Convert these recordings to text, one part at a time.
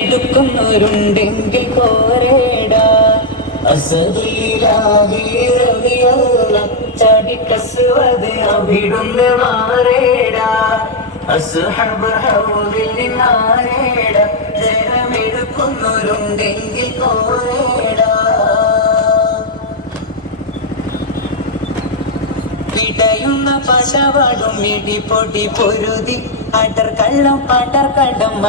എടുക്കുന്നവരുണ്ടെങ്കിൽ കോരേടാ ചാടിക്കസുവത് അവിടുന്ന് മാറേടാ അസ്ഹബ് ഹൗലിൽ നിന്നാരേടാ ജനമെടുക്കുന്നവരുണ്ടെങ്കിൽ കോരേടാ പിടയുന്ന പശവാടും ഇടിപൊടി പൊരുതി അടർക്കള്ളം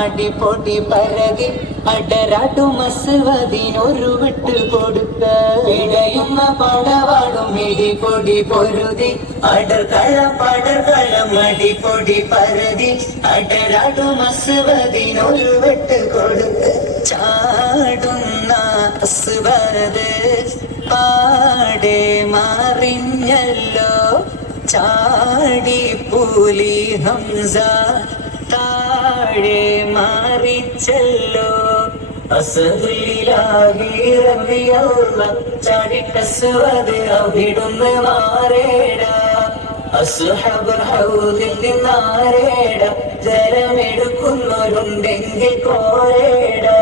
അടിപൊടി പരതി അടരാട്ടുമസുവതിനൊരു വിട്ട് കൊടുത്ത ഇടയുന്ന പടവാടും ഇടിപൊടി പൊരുതി അടർക്കള്ളം അടിപൊടി പരതി അടരാട്ടുമസുവതിനൊരു വിട്ട് കൊടുത്ത് ചാടുന്ന അസുവത് പാടെ മാറിഞ്ഞല്ലോ ചാടി പുലി ഹംസ താഴെ മാറിച്ചല്ലോ ചാടിക്കസുവത് അവിടുന്ന് മാറേടാ അസ്ഹബ് ഹൗലിൽ നിന്നാരേടാ ജലമെടുക്കുന്നവരുണ്ടെങ്കിൽ കോരേടാ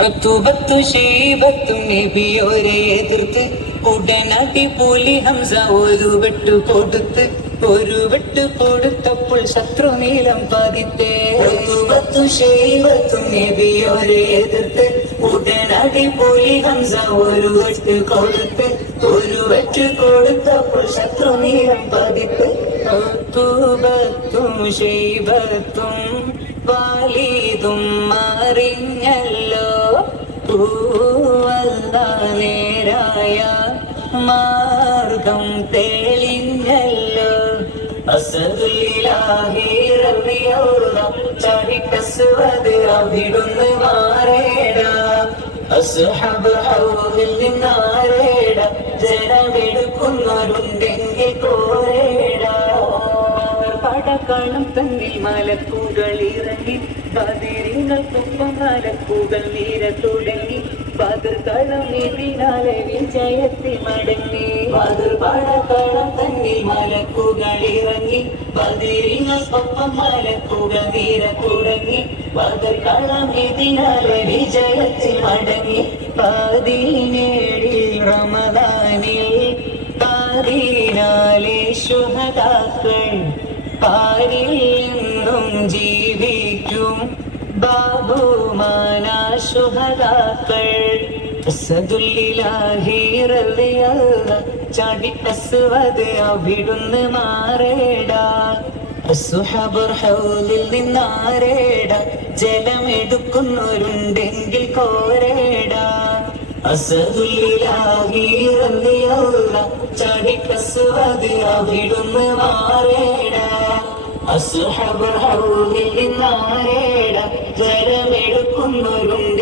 ഋതുബത്തു ശൈബത്തും നബിയോരെ എതിർത്ത് ഉടനടി പുലി ഹംസ ഒരു വെട്ട് കൊടുത്തപ്പോൾ ശത്രു നീലം പതിത്തേ ഋതുബത്തു ശൈബത്തും നബിയോരെ എതിർത്ത് ഉടനടി പുലി ഹംസ ഒരു വെട്ട് കൊടുത്തപ്പോൾ ശത്രു നീലം പതിത്ത് ഋതുബത്തും ശൈബത്തും വാലിദും അറിഞ്ഞല്ലോ പൂവല്ല നേരായ മാർഗം തെളിഞ്ഞല്ലോ ചാടിക്കസുവത് അവിടുന്ന് മാറേടാ അസ്ഹബ് ഹൗലിൽ നിന്നാരേടാ ജനമെടുക്കുന്നവരുണ്ടെങ്കിൽ കോരേടാ പടക്കളം തന്നിൽ മലക്കുകൾ ഇറങ്ങി ബദിരിങ്ങൾക്കൊപ്പം മലക്കുകൾ നീര തുടങ്ങി ബദർക്കളം ഇതിനാലെ വിജയത്തിൽ മടങ്ങി പടക്കളം തന്നിൽ മലക്കുകൾ ഇറങ്ങി ബദിരിങ്ങൾക്കൊപ്പം മലക്കുകൾ നീര തുടങ്ങി ബദർക്കളം ഇതിനാലെ വിജയത്തിൽ മടങ്ങി 17 റമദാനിൽ പാതിനാലെ ശുഹദാക്കൾ പാരിൽ നിന്നും ജീവിക്കും ബാബുമാന ശുഹദാക്കൾ ചാടിക്കസുവത് അവിടുന്ന് മാറേടാ അസ്ഹബ് ഹൗലിൽ നിന്നാരേടാ ജലമെടുക്കുന്നവരുണ്ടെങ്കിൽ കോരേടാ ചാടിക്കസുവത് അവിടുന്ന് മാറേടാ അസ്ഹബ് ഹൗലിൽ നിന്നാരേടാ ജലമെടുക്കുന്നവരുണ്ട്